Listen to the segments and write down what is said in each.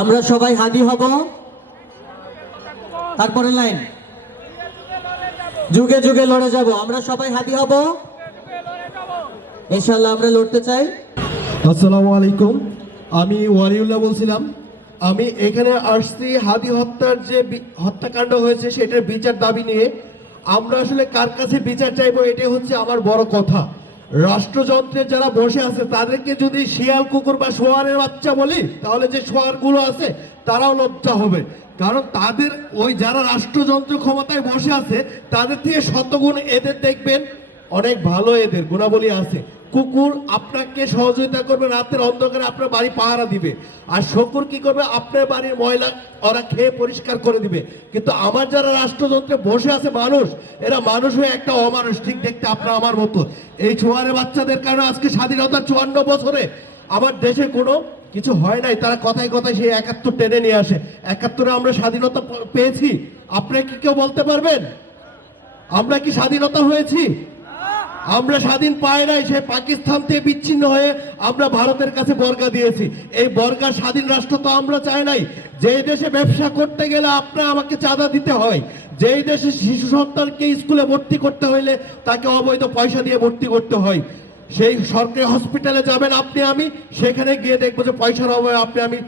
আমরা সবাই হাদি হব। তারপরে লাইন, যুগে যুগে লড়ে যাব। আমরা সবাই হাদি হব, ইনশাআল্লাহ আমরা লড়তে চাই। আসসালামু আলাইকুম, আমি ওয়ালিউল্লাহ বলছিলাম। আমি এখানে আসছি হাদি হত্যার যে হত্যাকাণ্ড হয়েছে সেটার বিচার দাবি নিয়ে। আমরা আসলে কার কাছে বিচার চাইবো, এটাই হচ্ছে আমার বড় কথা। রাষ্ট্রযন্ত্রে যারা বসে আছে তাদেরকে যদি শিয়াল কুকুর বা শোয়ারের বাচ্চা বলি, তাহলে যে শোয়ারগুলো আছে তারাও লজ্জা হবে। কারণ তাদের ওই যারা রাষ্ট্রযন্ত্র ক্ষমতায় বসে আছে তাদের থেকে শতগুণ এদের দেখবেন অনেক ভালো, এদের গুণাবলী আছে। কুকুর আপনাকে সহযোগিতা করবে, রাতের অন্ধকারে আপনার বাড়ি পাহারা দিবে। আর শকুর কি করবে, আপনার বাড়ির ময়লা ওরা খেয়ে পরিষ্কার করে দিবে। কিন্তু আমার যারা রাষ্ট্রযন্ত্রে বসে আছে মানুষ, এরা মানুষ হয়ে একটা অমানুষ, ঠিক দেখতে আপনার আমার মতো। এই ছোয়ারে বাচ্চাদের কারণে আজকে স্বাধীনতার 54 বছরে আমার দেশে কোনো কিছু হয় নাই। তারা কথায় কথায় সেই 71 টেনে নিয়ে আসে। 71-এ আমরা স্বাধীনতা পেয়েছি, আপনারা কি কেউ বলতে পারবেন আমরা কি স্বাধীনতা হয়েছি? আমরা স্বাধীন পাই নাই। সে পাকিস্তান থেকে বিচ্ছিন্ন হয়ে আমরা ভারতের কাছে বর্গা দিয়েছি। এই বর্গা স্বাধীন রাষ্ট্র তো আমরা চাই নাই। যেই দেশে ব্যবসা করতে গেলে আপনার আমাকে চাঁদা দিতে হয়, যেই দেশে শিশু সন্তানকে স্কুলে ভর্তি করতে হইলে তাকে অবৈধ পয়সা দিয়ে ভর্তি করতে হয়, সেই সরকারি হসপিটালে যাবেন আপনি আমি, সেখানে গিয়ে দেখবো যে পয়সার অভাবে আপনি আমি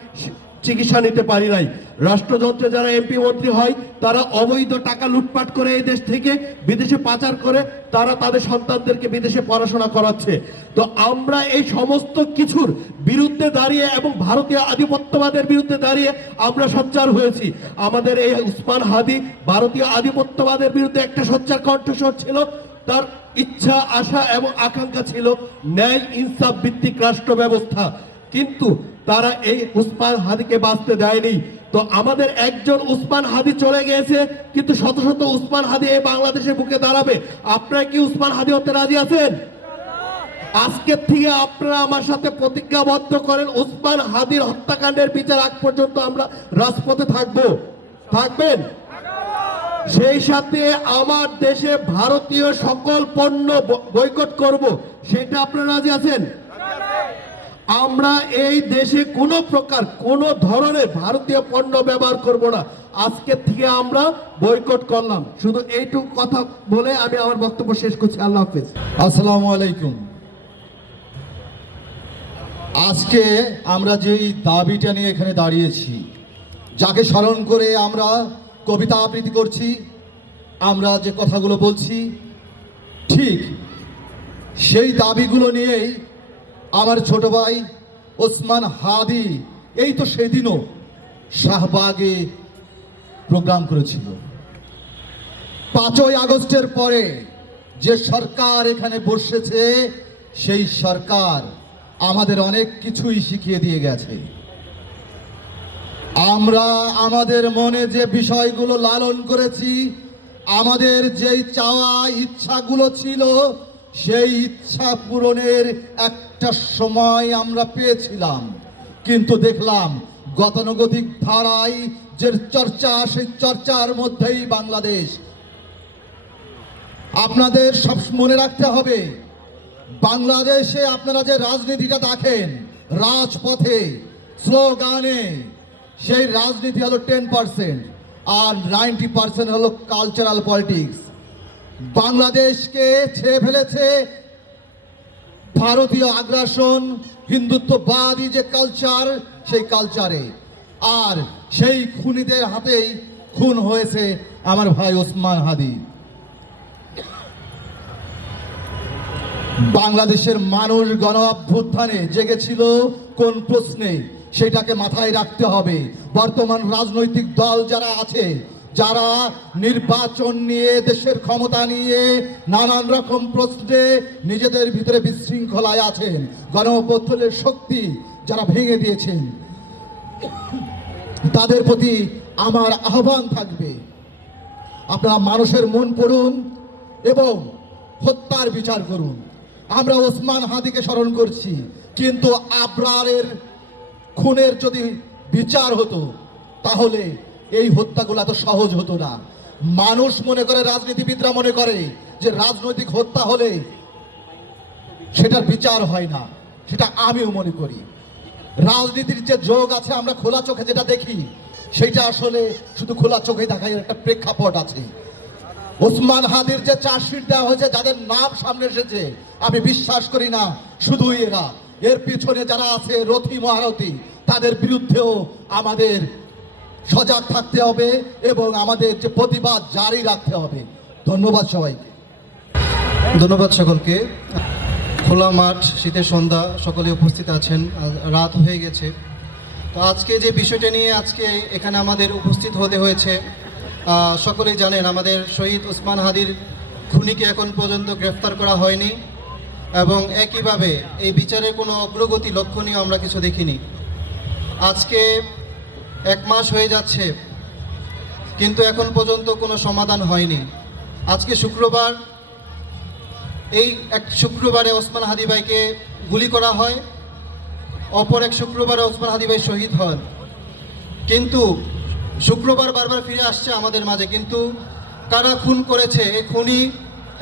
চিকিৎসা নিতে পারি নাই। রাষ্ট্রযন্ত্রে যারা এমপি মন্ত্রী হয় তারা অবৈধ টাকা লুটপাট করে এই দেশ থেকে বিদেশে পাচার করে তারা তাদের সন্তানদেরকে বিদেশে পড়াশোনা করাচ্ছে। তো আমরা এই সমস্ত কিছুর বিরুদ্ধে দাঁড়িয়ে এবং ভারতীয় আধিপত্যবাদের বিরুদ্ধে দাঁড়িয়ে আমরা সোচ্চার হয়েছি। আমাদের এই উসমান হাদি ভারতীয় আধিপত্যবাদের বিরুদ্ধে একটা সোচ্চার কণ্ঠস্বর ছিল। তার ইচ্ছা, আশা এবং আকাঙ্ক্ষা ছিল ন্যায় ইনসাফ ভিত্তিক রাষ্ট্র ব্যবস্থা, কিন্তু তারা এই উসমান হাদিকে বাঁচতে দেয়নি। তো আমাদের একজন উসমান হাদি চলে গিয়েছে, কিন্তু শত শত উসমান হাদি এই বাংলাদেশের বুকে দাঁড়াবে। আপনারা কি উসমান হাদি হতে রাজি আছেন? আজকের থেকে আপনারা আমার সাথে প্রতিজ্ঞাবদ্ধ করেন, উসমান হাদির হত্যাকাণ্ডের বিচার আগ পর্যন্ত আমরা রাজপথে থাকবেন। সেই সাথে আমার দেশে ভারতীয় সকল পণ্য বয়কট করব, সেটা আপনারা রাজি আছেন? আমরা এই দেশে কোনো প্রকার কোনো ধরনের ভারতীয় পণ্য ব্যবহার করব না। আজকের থেকে আমরা বয়কট করলাম। শুধু এইটুকু কথা বলে আমি আমার বক্তব্য শেষ করছি। আল্লাহ হাফেজ। আসসালামু আলাইকুম। আজকে আমরা যেই দাবিটা নিয়ে এখানে দাঁড়িয়েছি, যাকে স্মরণ করে আমরা কবিতা আবৃত্তি করছি, আমরা যে কথাগুলো বলছি, ঠিক সেই দাবিগুলো নিয়েই আমার ছোট ভাই ওসমান হাদি এই তো সেদিনও শাহবাগে প্রোগ্রাম করেছিল। 5ই আগস্টের পরে যে সরকার এখানে বসেছে, সেই সরকার আমাদের অনেক কিছুই শিখিয়ে দিয়ে গেছে। আমরা আমাদের মনে যে বিষয়গুলো লালন করেছি, আমাদের যেই চাওয়া ইচ্ছাগুলো ছিল, সেই ইচ্ছা পূরণের একটা সময় আমরা পেয়েছিলাম। কিন্তু দেখলাম গতানুগতিক ধারায় যে চর্চা, সেই চর্চার মধ্যেই বাংলাদেশ। আপনাদের সব মনে রাখতে হবে, বাংলাদেশে আপনারা যে রাজনীতিটা দেখেন রাজপথে স্লোগানে, সেই রাজনীতি হলো 10% আর 90% হলো কালচারাল পলিটিক্স। বাংলাদেশকে ছেয়ে ফেলেছে ভারতীয় আগ্রাসন, হিন্দুত্ববাদী যে কালচার, সেই কালচারে। আর সেই খুনিদের হাতেই খুন হয়েছে আমার ভাই ওসমান হাদি। বাংলাদেশের মানুষ গণ অভ্যুত্থানে জেগেছিল কোন প্রশ্নে, সেটাকে মাথায় রাখতে হবে। বর্তমান রাজনৈতিক দল যারা আছে, যারা নির্বাচন নিয়ে, দেশের ক্ষমতা নিয়ে নানান রকম প্রশ্নে নিজেদের ভিতরে বিশৃঙ্খলায় আছেন, গণ অভ্যুত্থানের শক্তি যারা ভেঙে দিয়েছেন, তাদের প্রতি আমার আহ্বান থাকবে, আপনারা মানুষের মন পড়ুন এবং হত্যার বিচার করুন। আমরা ওসমান হাদিকে স্মরণ করছি, কিন্তু আবরারের খুনের যদি বিচার হতো তাহলে এই হত্যাগুলো এত সহজ হতো না। মানুষ মনে করে, রাজনীতিবিদরা মনে করে যে রাজনৈতিক হত্যা হলে সেটার বিচার হয় না, সেটা আমিও মনে করি। রাজনীতির যে যোগ আছে আমরা খোলা চোখে যেটা দেখি সেটা আসলে শুধু খোলা চোখে দেখার একটা প্রেক্ষাপট আছে। ওসমান হাদির যে চার্জশিট দেওয়া হয়েছে, যাদের নাম সামনে এসেছে, আমি বিশ্বাস করি না শুধু এরা, এর পিছনে যারা আছে রথী মহারথী, তাদের বিরুদ্ধেও আমাদের সজাগ থাকতে হবে এবং আমাদের যে প্রতিবাদ জারি রাখতে হবে। ধন্যবাদ সবাইকে। ধন্যবাদ সকলকে। খোলা মাঠ, শীতের সন্ধ্যা, সকলে উপস্থিত আছেন, রাত হয়ে গেছে। তো আজকে যে বিষয়টা নিয়ে আজকে এখানে আমাদের উপস্থিত হতে হয়েছে, সকলেই জানেন আমাদের শহীদ ওসমান হাদির খুনিকে এখন পর্যন্ত গ্রেফতার করা হয়নি এবং একইভাবে এই বিচারের কোনো অগ্রগতি লক্ষণীয় আমরা কিছু দেখিনি। আজকে 1 মাস হয়ে যাচ্ছে কিন্তু এখন পর্যন্ত কোনো সমাধান হয়নি। আজকে শুক্রবার, এই এক শুক্রবারে ওসমান হাদি ভাইকে গুলি করা হয়, অপর এক শুক্রবারে ওসমান হাদি ভাই শহীদ হন। কিন্তু শুক্রবার বারবার ফিরে আসছে আমাদের মাঝে, কিন্তু কারা খুন করেছে এই খুনি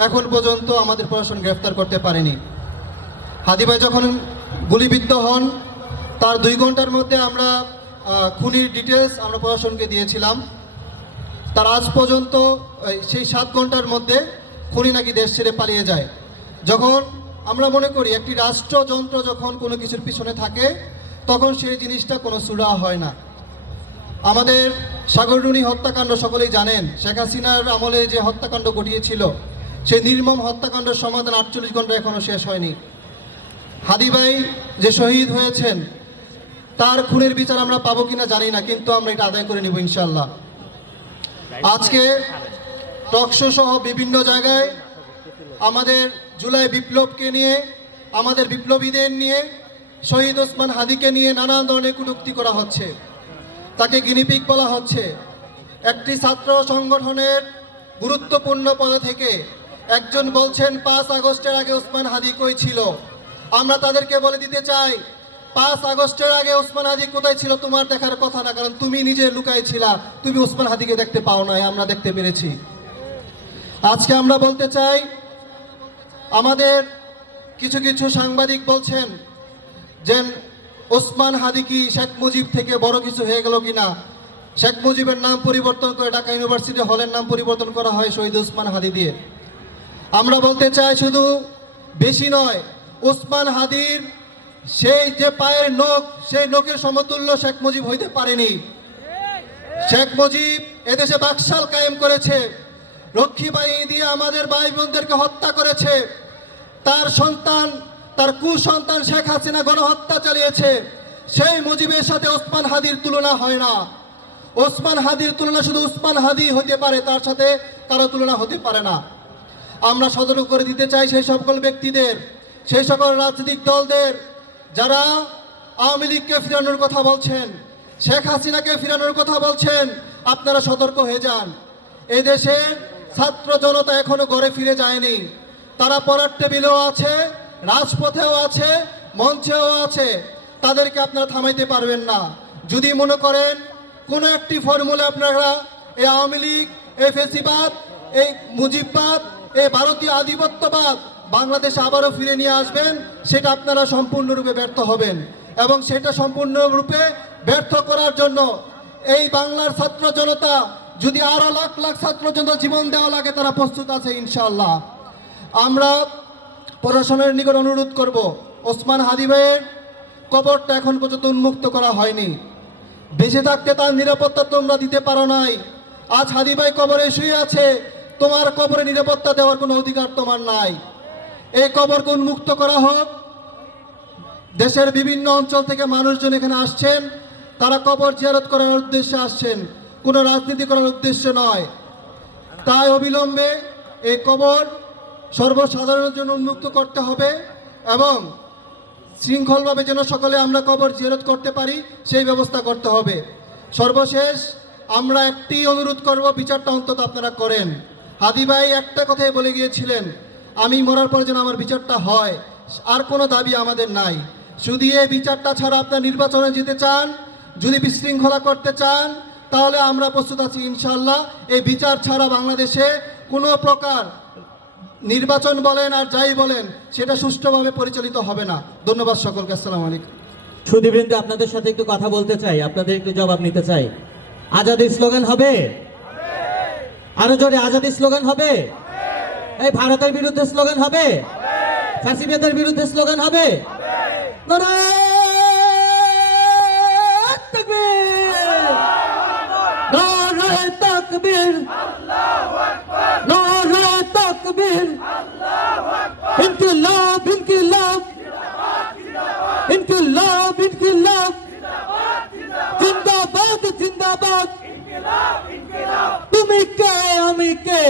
এখন পর্যন্ত আমাদের প্রশাসন গ্রেফতার করতে পারেনি। হাদি ভাই যখন গুলিবিদ্ধ হন তার 2 ঘন্টার মধ্যে আমরা খুনির ডিটেলস আমরা প্রশাসনকে দিয়েছিলাম। তার আজ পর্যন্ত সেই 7 ঘন্টার মধ্যে খুনি নাকি দেশ ছেড়ে পালিয়ে যায়। যখন আমরা মনে করি একটি রাষ্ট্রযন্ত্র যখন কোনো কিছুর পিছনে থাকে তখন সেই জিনিসটা কোনো সুরাহা হয় না। আমাদের সাগররুনি হত্যাকাণ্ড সকলেই জানেন, শেখ হাসিনার আমলে যে হত্যাকাণ্ড ঘটিয়েছিল সেই নির্মম হত্যাকাণ্ডের সমাধান 48 ঘন্টা এখনও শেষ হয়নি। হাদি ভাই যে শহীদ হয়েছেন তার খুনের বিচার আমরা পাবো কিনা জানি না, কিন্তু আমরা এটা আদায় করে নিব ইনশাল্লাহ। আজকে টকশো সহ বিভিন্ন জায়গায় আমাদের জুলাই বিপ্লবকে নিয়ে, আমাদের বিপ্লবীদের নিয়ে, শহীদ ওসমান হাদিকে নিয়ে নানান ধরনের কটূক্তি করা হচ্ছে, তাকে গিনিপিগ বলা হচ্ছে। একটি ছাত্র সংগঠনের গুরুত্বপূর্ণ পদে থেকে একজন বলছেন 5 আগস্টের আগে ওসমান হাদি কই ছিল। আমরা তাদেরকে বলে দিতে চাই 5 আগস্টের আগে ওসমান হাদি কোথায় ছিল তোমার দেখার কথা না, কারণ তুমি নিজে লুকায় ছিলা, তুমি ওসমান হাদিকে দেখতে পাও নাই, আমরা দেখতে পেরেছি। আজকে আমরা বলতে চাই, আমাদের কিছু কিছু সাংবাদিক বলছেন যে ওসমান হাদি কি শেখ মুজিব থেকে বড় কিছু হয়ে গেল কিনা। শেখ মুজিবের নাম পরিবর্তন করে ঢাকা ইউনিভার্সিটি হলের নাম পরিবর্তন করা হয় শহীদ ওসমান হাদি দিয়ে। আমরা বলতে চাই শুধু বেশি নয়, ওসমান হাদির সেই যে পায়ের নখ, সেই নখের সমতুল্য শেখ মুজিব হইতে পারেনি। শেখ মুজিব এদেশে বাকশাল কায়েম করেছে, রক্ষী বাহিনী দিয়ে আমাদের ভাই বোনদেরকে হত্যা করেছে, তার সন্তান, তার কুসন্তান শেখ হাসিনা গণহত্যা চালিয়েছে। সেই মুজিবের সাথে ওসমান হাদির তুলনা হয় না। ওসমান হাদির তুলনা শুধু ওসমান হাদি হতে পারে, তার সাথে কারো তুলনা হতে পারে না। আমরা সতর্ক করে দিতে চাই সেই সকল ব্যক্তিদের, সেই সকল রাজনৈতিক দলদের যারা আওয়ামী লীগকে ফিরানোর কথা বলছেন, শেখ হাসিনাকে ফিরানোর কথা বলছেন, আপনারা সতর্ক হয়ে যান। এই দেশের ছাত্র জনতা এখনো ঘরে ফিরে যায়নি, তারা পড়ার টেবিলেও আছে, রাজপথেও আছে, মঞ্চেও আছে, তাদেরকে আপনারা থামাইতে পারবেন না। যদি মনে করেন কোনো একটি ফর্মুলা আপনারা এই আওয়ামী লীগ, এই ফেসিবাদ, এই মুজিববাদ, এই ভারতীয় আধিপত্যবাদ বাংলাদেশে আবারও ফিরে নিয়ে আসবেন, সেটা আপনারা সম্পূর্ণরূপে ব্যর্থ হবেন। এবং সেটা সম্পূর্ণরূপে ব্যর্থ করার জন্য এই বাংলার ছাত্র জনতা, যদি আরো লাখ লাখ ছাত্র জনতা জীবন দেওয়া লাগে, তারা প্রস্তুত আছে ইনশাআল্লাহ। আমরা প্রশাসনের নিকট অনুরোধ করব, ওসমান হাদি ভাইয়ের কবরটা এখন পর্যন্ত উন্মুক্ত করা হয়নি। বেঁচে থাকতে তার নিরাপত্তা তোমরা দিতে পারো নাই, আজ হাদি ভাই কবরে শুয়ে আছে, তোমার কবরে নিরাপত্তা দেওয়ার কোনো অধিকার তোমার নাই। এই কবরকে উন্মুক্ত করা হোক। দেশের বিভিন্ন অঞ্চল থেকে মানুষজন এখানে আসছেন, তারা কবর জিয়ারত করার উদ্দেশ্যে আসছেন, কোনো রাজনীতি করার উদ্দেশ্যে নয়। তাই অবিলম্বে এই কবর সর্বসাধারণের জন্য উন্মুক্ত করতে হবে এবং শৃঙ্খলভাবে যেন সকলে আমরা কবর জিয়ারত করতে পারি সেই ব্যবস্থা করতে হবে। সর্বশেষ আমরা একটি অনুরোধ করব, বিচারটা অন্তত আপনারা করেন। হাদি ভাই একটা কথাই বলে গিয়েছিলেন, আমি মরার পর যেন আমার বিচারটা হয়, আর কোনো দাবি আমাদের নাই। শুধু এই বিচারটা ছাড়া আপনারা নির্বাচনে যেতে চান, যদি বিশৃঙ্খলা করতে চান, তাহলে আমরা প্রস্তুত আছি ইনশাআল্লাহ। এই বিচার ছাড়া বাংলাদেশে কোনো প্রকার নির্বাচন বলেন আর যাই বলেন সেটা সুষ্ঠুভাবে পরিচালিত হবে না। ধন্যবাদ সকলকে। আসসালামু আলাইকুম। সুধীবৃন্দ, আপনাদের সাথে একটু কথা বলতে চাই, আপনাদের একটু জবাব নিতে চাই। আজাদির স্লোগান হবে? আরো জোরে, আজাদির স্লোগান হবে? এই ভারতের বিরুদ্ধে স্লোগান হবে? ফ্যাসিবাদের বিরুদ্ধে স্লোগান হবে? নারায়ে তাকবীর! নারায়ে তাকবীর! নারায়ে তাকবীর! ইনকিলাব ইনকিলাব ইনকিলাব ইনকিলাব জিন্দাবাদ জিন্দাবাদ। তুমি কে আমি কে?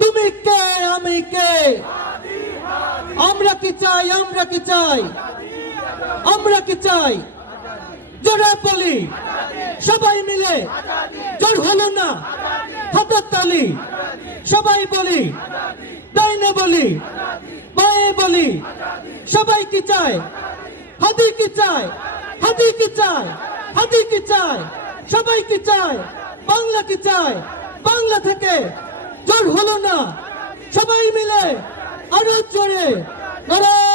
তুমি কে আমি কে? আমরা কি চাই? আমরা কি চাই? আমরা কি চাই? জোরে বলি সবাই মিলে, জোর হলো না, হাতের তালি, সবাই বলি, ডাইনে বলি, বায়ে বলি, সবাই কি চায়? হাদি কি চায়? হাদি কি চায়? হাদি কি চায়? সবাই কি চায়? বাংলা কি চায়? বাংলা থেকে জোর হলো না, সবাই মিলে আরো জোরে নারায়ে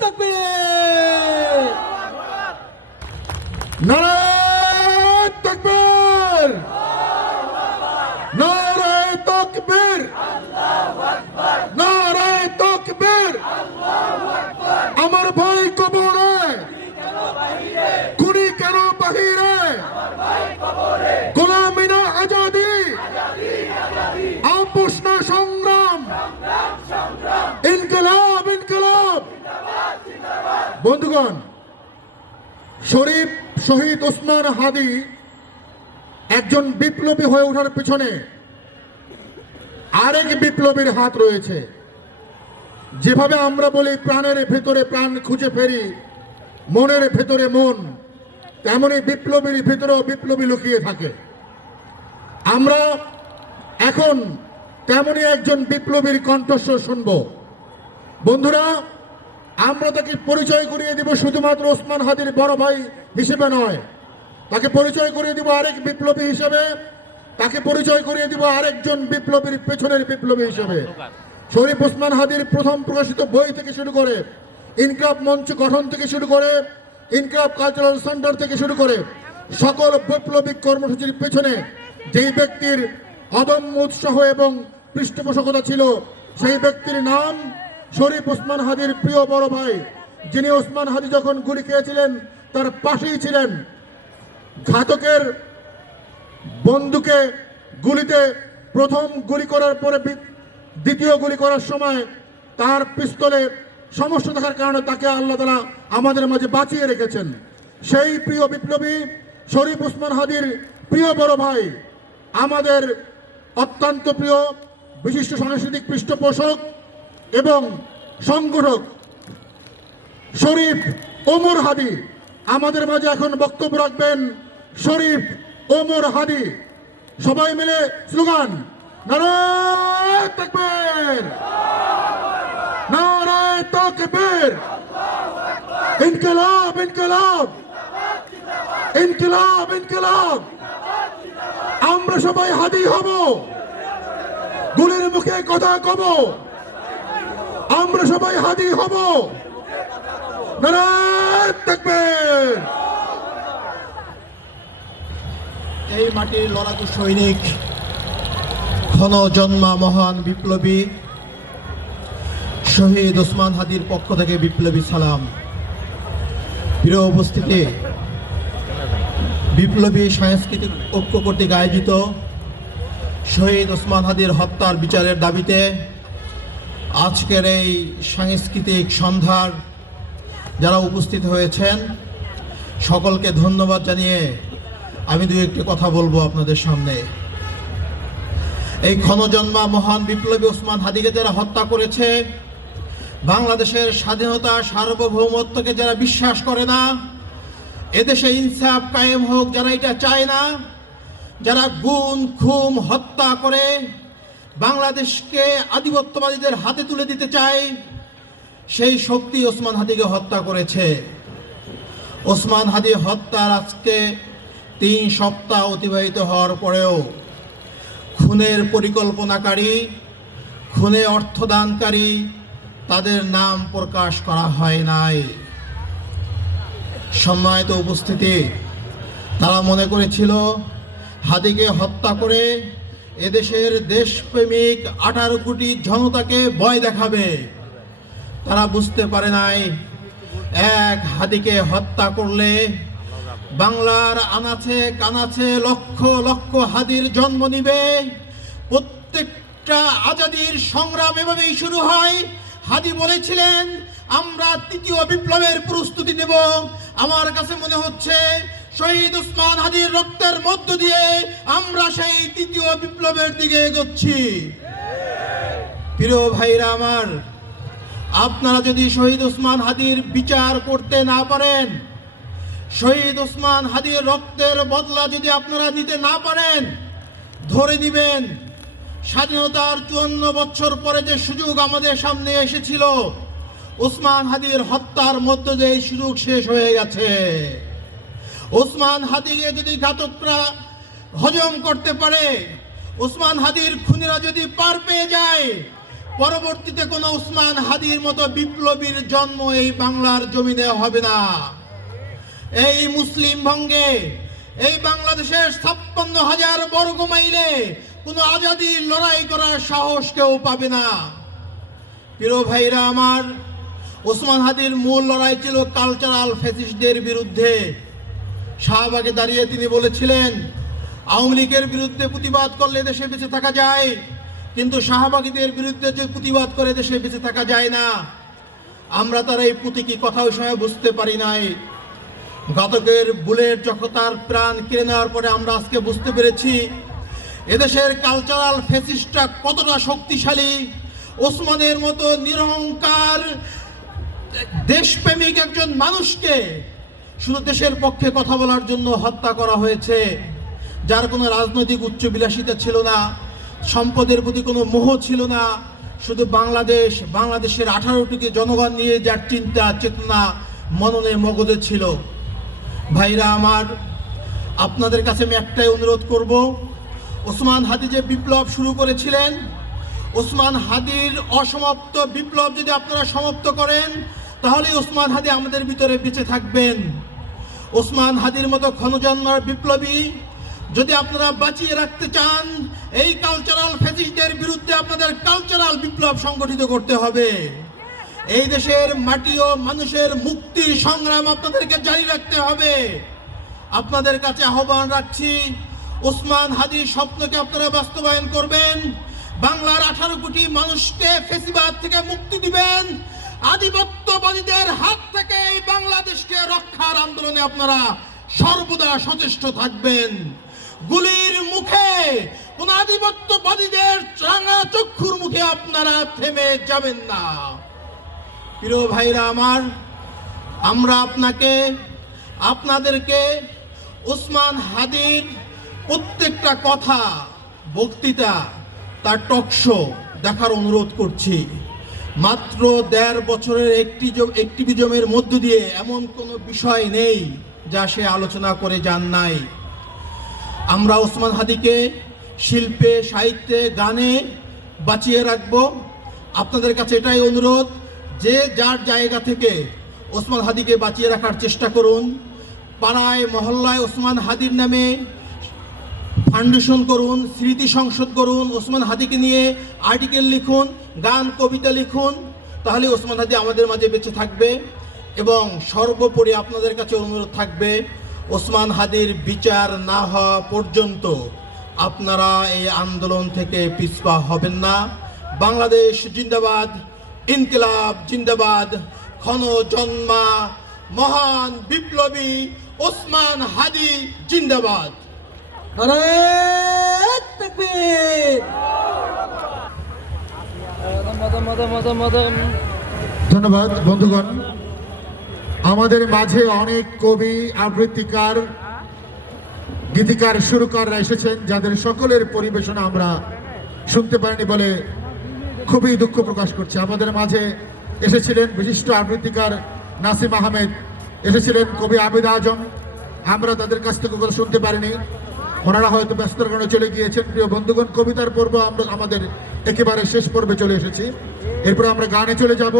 তাকবীর! নারায়ে তাকবীর! নারায়ে তাকবীর! নারায়ে তাকবীর! আমার ভাই কবরে, খুনি কেন বাহিরে? গোলামি না আজাদি, আপোষ না সংগ্রাম, ইনকিলাব ইনকিলাব। বন্ধুগণ, শরীফ শহীদ ওসমান হাদি একজন বিপ্লবী হয়ে ওঠার পিছনে আরেক বিপ্লবীর হাত রয়েছে। যেভাবে আমরা বলি প্রাণের ভেতরে প্রাণ খুঁজে ফেরি, মনের ভেতরে মন, তেমনই বিপ্লবীর ভেতরেও বিপ্লবী লুকিয়ে থাকে। আমরা এখন তেমনই একজন বিপ্লবীর কণ্ঠস্বর শুনব। বন্ধুরা, আমরা তাকে পরিচয় করিয়ে দিব শুধুমাত্র ওসমান হাদির বড় ভাই হিসেবে নয়, তাকে পরিচয় করিয়ে দিব আরেক বিপ্লবী হিসেবে, তাকে পরিচয় করিয়ে দিব আরেকজন বিপ্লবীর পেছনের বিপ্লবী হিসেবে। শরীফ ওসমান হাদির প্রথম প্রকাশিত বই থেকে শুরু করে, ইনকিলাব মঞ্চ গঠন থেকে শুরু করে, ইনকিলাব কালচারাল সেন্টার থেকে শুরু করে সকল বৈপ্লবিক কর্মসূচির পেছনে যেই ব্যক্তির অদম্য উৎসাহ এবং পৃষ্ঠপোষকতা ছিল, সেই ব্যক্তির নাম শরীফ ওসমান হাদির প্রিয় বড় ভাই, যিনি ওসমান হাদি যখন গুলি খেয়েছিলেন তার পাশেই ছিলেন। ঘাতকের বন্দুকে গুলিতে প্রথম গুলি করার পরে দ্বিতীয় গুলি করার সময় তার পিস্তলে সমস্যা থাকার কারণে তাকে আল্লাহ তাআলা আমাদের মাঝে বাঁচিয়ে রেখেছেন। সেই প্রিয় বিপ্লবী শরীফ ওসমান হাদির প্রিয় বড় ভাই, আমাদের অত্যন্ত প্রিয় বিশিষ্ট সাংস্কৃতিক পৃষ্ঠপোষক এবং সংগঠক শরীফ ওমর হাদি আমাদের মাঝে এখন বক্তব্য রাখবেন। শরীফ ওমর হাদি, সবাই মিলে স্লোগান নারায়ে তাকবীর! নারায়ে তাকবীর! ইনকিলাব ইনকিলাব! ইনকিলাব ইনকিলাব! আমরা সবাই হাদি হব, গুলির মুখে কথা কব, আমরা সবাই হাদি হব। নারায়ে তাকবীর! এই মাটির লড়াকু সৈনিক, ঘন জন্মা মহান বিপ্লবী শহীদ ওসমান হাদির পক্ষ থেকে বিপ্লবী সালাম। প্রিয় উপস্থিতি, বিপ্লবী সাংস্কৃতিক ঐক্য কর্তৃক আয়োজিত শহীদ ওসমান হাদির হত্যার বিচারের দাবিতে আজকের এই সাংস্কৃতিক সন্ধ্যার যারা উপস্থিত হয়েছেন সকলকে ধন্যবাদ জানিয়ে আমি দু একটি কথা বলবো আপনাদের সামনে। এই ক্ষণজন্মা মহান বিপ্লবী ওসমান হাদিকে যারা হত্যা করেছে, বাংলাদেশের স্বাধীনতা সার্বভৌমত্বকে যারা বিশ্বাস করে না, এদেশে ইনসাফ কায়েম হোক যারা এটা চায় না, যারা গুম খুন হত্যা করে বাংলাদেশকে আধিপত্যবাদীদের হাতে তুলে দিতে চায়, সেই শক্তি ওসমান হাদিকে হত্যা করেছে। ওসমান হাদি হত্যার আজকে 3 সপ্তাহ অতিবাহিত হওয়ার পরেও খুনের পরিকল্পনাকারী, খুনে অর্থদানকারী তাদের নাম প্রকাশ করা হয় নাই। সম্মানিত উপস্থিতি, তারা মনে করেছিল হাদিকে হত্যা করে এদেশের দেশপ্রেমিক 18 কোটি জনতাকে ভয় দেখাবে। তারা বুঝতে পারে নাই এক হাদিকে হত্যা করলে বাংলার আনাচে কানাচে লক্ষ লক্ষ হাদির জন্ম নিবে। প্রত্যেকটা আজাদির সংগ্রাম এভাবেই শুরু হয়। হাদি বলেছিলেন, আমরা তৃতীয় বিপ্লবের প্রস্তুতি নেব। আমার কাছে মনে হচ্ছে শহীদ ওসমান হাদির রক্তের মধ্য দিয়ে আমরা সেই তৃতীয় বিপ্লবের দিকে এগোচ্ছি। প্রিয় ভাইরা আমার, আপনারা যদি শহীদ ওসমান হাদির বিচার করতে না পারেন, শহীদ ওসমান হাদির রক্তের বদলা যদি আপনারা নিতে না পারেন, ধরে নিবেন স্বাধীনতার 54 বছর পরে যে সুযোগ আমাদের সামনে এসেছিল, ওসমান হাদির হত্যার মধ্য দিয়ে এই সুযোগ শেষ হয়ে গেছে। ওসমান হাদিকে যদি ঘাতকরা হজম করতে পারে, ওসমান হাদির খুনিরা যদি পার পেয়ে যায়, পরবর্তীতে কোনো ওসমান হাদির মতো বিপ্লবীর জন্ম এই বাংলার জমিনে হবে না। এই মুসলিম ভঙ্গে এই বাংলাদেশের 56,000 বর্গ মাইলে কোনো আজাদির লড়াই করার সাহস কেউ পাবে না। প্রিয় ভাইরা আমার, ওসমান হাদির মূল লড়াই ছিল কালচারাল ফ্যাসিস্টদের বিরুদ্ধে। শাহবাগে দাঁড়িয়ে তিনি বলেছিলেন, আওয়ামী লীগের বিরুদ্ধে প্রতিবাদ করলে দেশে বেঁচে থাকা যায়, কিন্তু শাহবাগীদের বিরুদ্ধে যে প্রতিবাদ করে দেশে বেঁচে থাকা যায় না। আমরা তার এই প্রতীকী কথা ওই সময় বুঝতে পারি নাই। ঘাতকের বুলেট যখন তার প্রাণ কেড়ে নেওয়ার পরে আমরা আজকে বুঝতে পেরেছি এদেশের কালচারাল ফ্যাসিস্টটা কতটা শক্তিশালী। ওসমানের মতো নিরহংকার দেশপ্রেমিক একজন মানুষকে শুধু দেশের পক্ষে কথা বলার জন্য হত্যা করা হয়েছে, যার কোনো রাজনৈতিক উচ্চবিলাসিতা ছিল না, সম্পদের প্রতি কোনো মোহ ছিল না, শুধু বাংলাদেশের 18 জনগণ নিয়ে যার চিন্তা চেতনা মননে মগজে ছিল। ভাইরা আমার, আপনাদের কাছে আমি একটাই অনুরোধ করব, ওসমান হাদি যে বিপ্লব শুরু করেছিলেন, ওসমান হাদির অসমাপ্ত বিপ্লব যদি আপনারা সমাপ্ত করেন, তাহলে ওসমান হাদি আমাদের ভিতরে বেঁচে থাকবেন। ওসমান হাদির মতো ক্ষণজন্মার বিপ্লবী যদি আপনারা বাঁচিয়ে রাখতে চান, এই কালচারাল ফ্যাসিস্টদের বিরুদ্ধে আপনাদের কালচারাল বিপ্লব সংগঠিত করতে হবে। এই দেশের মাটি ও মানুষের মুক্তির সংগ্রাম আপনাদেরকে জারি রাখতে হবে। আপনাদের কাছে আহ্বান রাখছি, ওসমান হাদির স্বপ্নকে আপনারা বাস্তবায়ন করবেন। বাংলার 18 কোটি মানুষকে ফ্যাসিবাদ থেকে মুক্তি দিবেন। আধিপত্যবাদীদের হাত থেকে এই বাংলাদেশকে রক্ষার আন্দোলনে আপনারা সর্বদা সচেষ্ট থাকবেন। গুলির মুখে কোন আধিপত্যবাদীদের রাঙা চক্ষুর মুখে আপনারা থেমে যাবেন না। প্রিয় ভাইরা আমার, আমরা আপনাদেরকে ওসমান হাদির প্রত্যেকটা কথা, বক্তৃতা, তার টকশো দেখার অনুরোধ করছি। মাত্র 1.5 বছরের অ্যাক্টিভিজমের মধ্য দিয়ে এমন কোনো বিষয় নেই যা সে আলোচনা করে যান নাই। আমরা ওসমান হাদিকে শিল্পে, সাহিত্যে, গানে বাঁচিয়ে রাখব। আপনাদের কাছে এটাই অনুরোধ, যে যার জায়গা থেকে ওসমান হাদিকে বাঁচিয়ে রাখার চেষ্টা করুন। পাড়ায় মহল্লায় ওসমান হাদির নামে ফাউন্ডেশন করুন, স্মৃতি সংসদ করুন, ওসমান হাদিকে নিয়ে আর্টিকেল লিখুন, গান কবিতা লিখুন, তাহলে ওসমান হাদি আমাদের মাঝে বেঁচে থাকবে। এবং সর্বোপরি আপনাদের কাছে অনুরোধ থাকবে, ওসমান হাদির বিচার না হওয়া পর্যন্ত আপনারা এই আন্দোলন থেকে পিছপা হবেন না। বাংলাদেশ জিন্দাবাদ, ইনকিলাব জিন্দাবাদ। ক্ষণ জন্মা মহান বিপ্লবী ওসমান হাদি জিন্দাবাদ। নারায়ে তাকবীর। ধন্যবাদ বন্ধুগণ। আমাদের মাঝে অনেক কবি, আবৃত্তিকার, গীতিকার, সুরকাররা এসেছেন, যাদের সকলের পরিবেশনা আমরা শুনতে পারিনি বলে খুবই দুঃখ প্রকাশ করছি। আমাদের মাঝে এসেছিলেন বিশিষ্ট আবৃত্তিকার নাসিম আহমেদ, এসেছিলেন কবি আবিদ আজম, আমরা তাদের কাছ থেকে ওগুলো শুনতে পারিনি, ওনারা হয়তো ব্যস্ততার কারণে চলে গিয়েছেন। প্রিয় বন্ধুগণ, কবিতার পর্ব আমরা আমাদের একেবারে শেষ পর্বে চলে এসেছি। এরপর আমরা গানে চলে যাব।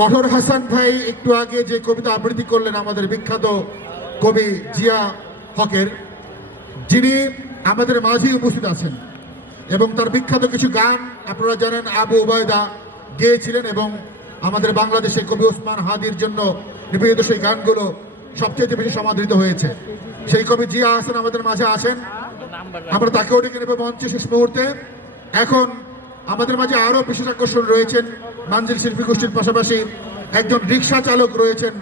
কঠোর হাসান ভাই একটু আগে যে কবিতা আবৃত্তি করলেন আমাদের বিখ্যাত কবি জিয়া হকের, যিনি আমাদের মাঝেই উপস্থিত আছেন এবং তার বিখ্যাত কিছু গান আপনারা জানেন আবু উবায়দা গেয়েছিলেন এবং আমাদের বাংলাদেশে কবি ওসমান হাদির জন্য নিবেদিত সেই গানগুলো সবচেয়ে বেশি সমাদৃত হয়েছে। সেই কবি জিয়া হাসান আমাদের মাঝে আছেন, আমরা তাকেও ডেকে নেব মঞ্চে শেষ মুহূর্তে। এখন আমাদের মাঝে আরো বিশেষ আকর্ষণ রয়েছেন, মানজিল শিল্পী গোষ্ঠীর পাশাপাশি একজন রিক্সা চালক রয়েছেন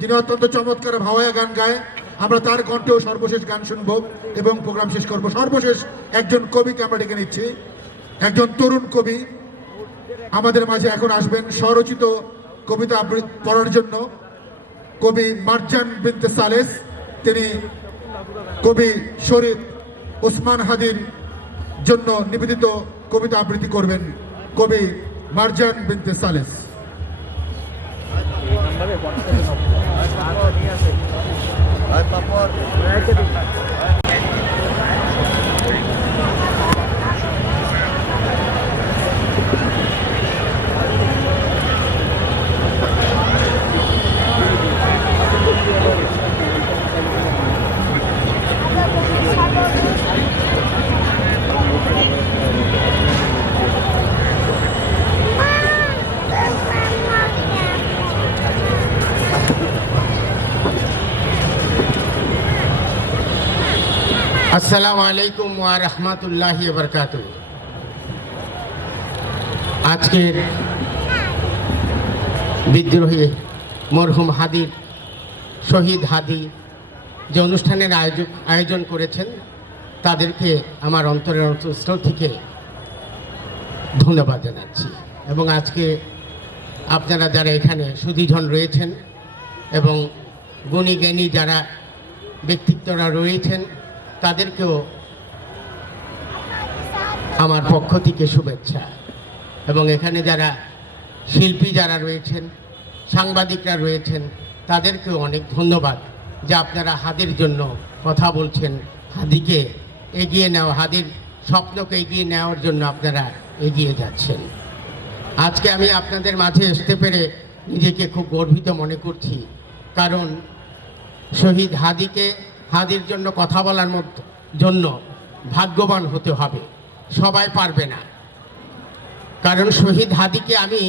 যিনি অত্যন্ত চমৎকার ভাওয়াইয়া গান গায়। আমরা তার কণ্ঠেও সর্বশেষ গান শুনবো এবং প্রোগ্রাম শেষ করব। সর্বশেষ একজন কবিকে আমরা ডেকে নিচ্ছি, একজন তরুণ কবি আমাদের মাঝে এখন আসবেন স্বরচিত কবিতা আবৃত্তি করার জন্য। কবি মারজান বিনতে সালেস, তিনি কবি শরীফ ওসমান হাদির জন্য নিবেদিত কবিতা আবৃত্তি করবেন। কবি মারজান বিনতে সালেস। আসসালামু আলাইকুম ওয়া রাহমাতুল্লাহি ওয়া বারাকাতুহু। আজকের বিদ্রোহী মরহুম হাদির শহীদ হাদি যে অনুষ্ঠানের আয়োজন করেছেন তাদেরকে আমার অন্তরের অন্তঃস্থল থেকে ধন্যবাদ জানাচ্ছি। এবং আজকে আপনারা যারা এখানে সুধীজন রয়েছেন এবং গুণী জ্ঞানী যারা ব্যক্তিত্বরা রয়েছেন তাদেরকেও আমার পক্ষ থেকে শুভেচ্ছা। এবং এখানে যারা শিল্পী যারা রয়েছেন, সাংবাদিকরা রয়েছেন, তাদেরকেও অনেক ধন্যবাদ যে আপনারা হাদির জন্য কথা বলছেন, হাদিকে এগিয়ে নেওয়া, হাদির স্বপ্নকে এগিয়ে নেওয়ার জন্য আপনারা এগিয়ে যাচ্ছেন। আজকে আমি আপনাদের মাঝে আসতে পেরে নিজেকে খুব গর্বিত মনে করছি, কারণ শহীদ হাদির জন্য কথা বলার জন্য ভাগ্যবান হতে হবে, সবাই পারবে না। কারণ শহীদ হাদিকে আমি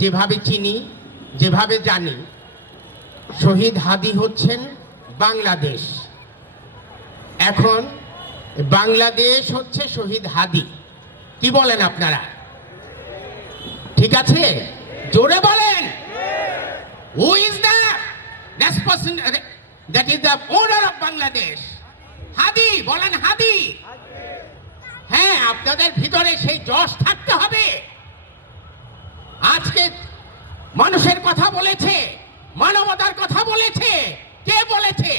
যেভাবে চিনি, যেভাবে জানি, শহীদ হাদি হচ্ছেন বাংলাদেশ। এখন বাংলাদেশ হচ্ছে শহীদ হাদি। কি বলেন আপনারা? ঠিক আছে, জোরে বলেন। Who is that is the owner of Bangladesh? Hadi. বলেন হাদি। হ্যাঁ, আপনাদের ভিতরে সেই যশ থাকতে হবে। আজকে মানুষের কথা বলেছে, মানবতার কথা বলেছে। কে বলেছে?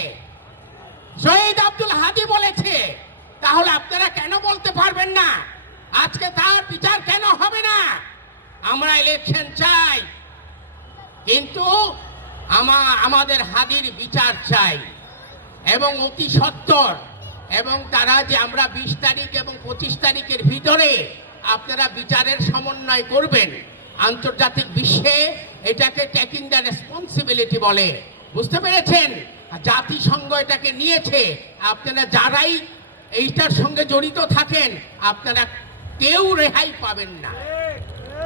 শহীদ আব্দুল হাদি বলেছে। তাহলে আপনারা কেন বলতে পারবেন না? আজকে তার বিচার কেন হবে না? আমরা ইলেকশন চাই, কিন্তু আমাদের হাদির বিচার চাই এবং অতি সত্বর। এবং তারা যে আমরা 20 তারিখ এবং 25 তারিখের ভিতরে আপনারা বিচারের সমন্বয় করবেন। আন্তর্জাতিক বিশ্বে এটাকে টেকিং দ্য রেসপন্সিবিলিটি বলে, বুঝতে পেরেছেন? জাতিসংঘ এটাকে নিয়েছে। আপনারা যারাই এইটার সঙ্গে জড়িত থাকেন আপনারা কেউ রেহাই পাবেন না,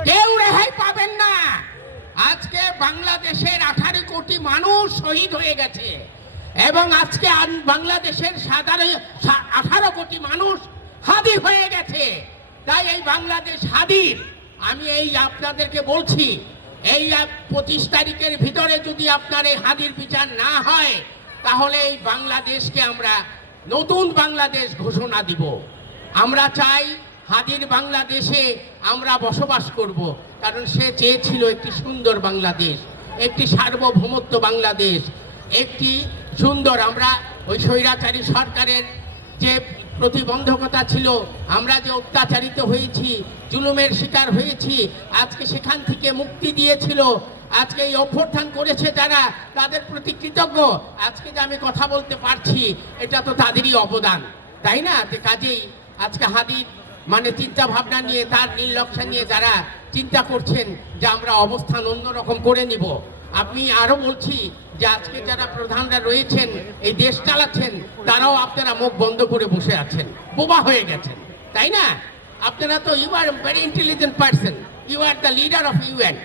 কেউ রেহাই পাবেন না। আজকে বাংলাদেশের 18 কোটি মানুষ শহীদ হয়ে গেছে এবং আজকে বাংলাদেশের 18 কোটি মানুষ হাদি হয়ে গেছে। তাই এই বাংলাদেশ হাদির আমি আপনাদেরকে বলছি, এই 25 তারিখের ভিতরে যদি আপনার এই হাদির বিচার না হয় তাহলে এই বাংলাদেশকে আমরা নতুন বাংলাদেশ ঘোষণা দিব। আমরা চাই হাদির বাংলাদেশে আমরা বসবাস করব, কারণ সে চেয়েছিল একটি সুন্দর বাংলাদেশ, একটি সার্বভৌমত্ব বাংলাদেশ, একটি সুন্দর। আমরা ওই স্বৈরাচারী সরকারের যে প্রতিবন্ধকতা ছিল, আমরা যে অত্যাচারিত হয়েছি, জুলুমের শিকার হয়েছি, আজকে সেখান থেকে মুক্তি দিয়েছিল। আজকে এই অভ্যুত্থান করেছে যারা, তাদের প্রতি কৃতজ্ঞ। আজকে যে আমি কথা বলতে পারছি এটা তো তাদেরই অবদান, তাই না? কাজেই আজকে হাদির মানে চিন্তা ভাবনা নিয়ে, তার নির্লক্ষ্য নিয়ে যারা চিন্তা করছেন যে আমরা অবস্থান অন্যরকম করে নিব। আমি আরো বলছি যে আজকে যারা প্রধানরা রয়েছেন, এই দেশ চালাচ্ছেন, তারাও আপনারা মুখ বন্ধ করে বসে আছেন, বোবা হয়ে গেছেন, তাই না? আপনারা তো you are very intelligent person, you are the leader of UN,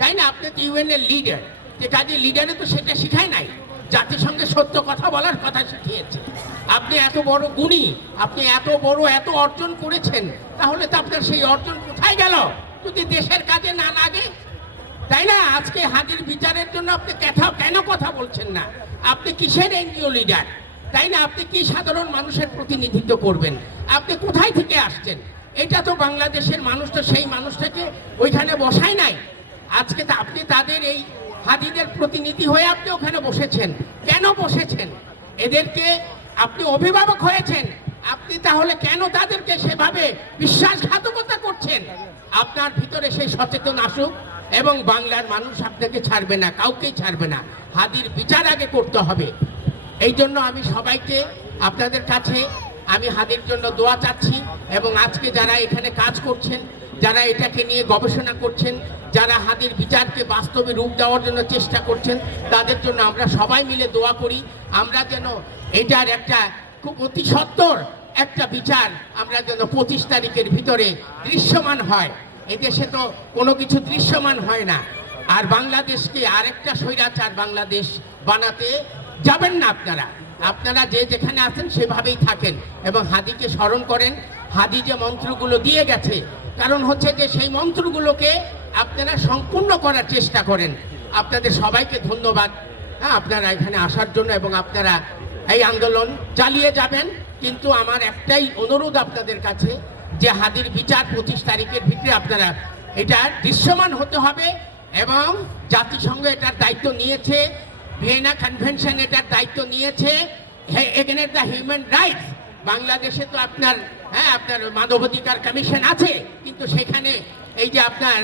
তাই না? আপনি তো ইউএন এর লিডার, যে কাজে লিডারে তো সেটা শিখায় নাই, জাতিসংঘে সত্য কথা বলার কথা শিখিয়েছে। আপনি এত বড় গুণী, আপনি এত বড় এত অর্জন করেছেন, তাহলে তো আপনার সেই অর্জন কোথায় গেল যদি দেশের কাজে না লাগে, তাই না? আজকে হাদির বিচারের জন্য আপনি কেন কথা বলছেন না? আপনি কিসের এনজিও লিডার, তাই না? আপনি কি সাধারণ মানুষের প্রতিনিধিত্ব করবেন? আপনি কোথায় থেকে আসছেন? এটা তো বাংলাদেশের মানুষ তো সেই মানুষটাকে ওইখানে বসায় নাই। আজকে তো আপনি তাদের এই হাদিদের প্রতিনিধি হয়ে আপনি ওখানে বসেছেন। কেন বসেছেন? এদেরকে আপনি অভিভাবক হয়েছেন, আপনি তাহলে কেন তাদেরকে সেভাবে বিশ্বাসঘাতকতা করছেন? আপনার ভিতরে সেই সচেতন আসুক এবং বাংলার মানুষ আপনাকে ছাড়বে না, কাউকেই ছাড়বে না। হাদির বিচার আগে করতে হবে। এই জন্য আমি সবাইকে, আপনাদের কাছে আমি হাদির জন্য দোয়া চাচ্ছি। এবং আজকে যারা এখানে কাজ করছেন, যারা এটাকে নিয়ে গবেষণা করছেন, যারা হাদির বিচারকে বাস্তবে রূপ দেওয়ার জন্য চেষ্টা করছেন, তাদের জন্য আমরা সবাই মিলে দোয়া করি। আমরা যেন এটার একটা খুব অতি সত্বর একটা বিচার আমরা যেন 25 তারিখের ভিতরে দৃশ্যমান হয়। এদেশে তো কোনো কিছু দৃশ্যমান হয় না। আর বাংলাদেশকে আরেকটা স্বৈরাচার বাংলাদেশ বানাতে যাবেন না আপনারা। আপনারা যে যেখানে আছেন সেভাবেই থাকেন এবং হাদিকে স্মরণ করেন। হাদি যে মন্ত্রগুলো দিয়ে গেছে, কারণ হচ্ছে যে সেই মন্ত্রগুলোকে আপনারা সম্পূর্ণ করার চেষ্টা করেন। আপনাদের সবাইকে ধন্যবাদ, হ্যাঁ, আপনারা এখানে আসার জন্য এবং আপনারা এই আন্দোলন চালিয়ে যাবেন। কিন্তু আমার একটাই অনুরোধ আপনাদের কাছে, যে হাদির বিচার 25 তারিখের ভিতরে আপনারা এটা দৃশ্যমান হতে হবে এবং জাতিসংঘ এটার দায়িত্ব নিয়েছে, ভিয়েনা কনভেনশন এটার দায়িত্ব নিয়েছে, এগেইনস্ট দ্য হিউম্যান রাইটস। বাংলাদেশে তো আপনার আপনার মানবাধিকার কমিশন আছে, কিন্তু সেখানে এই যে আপনার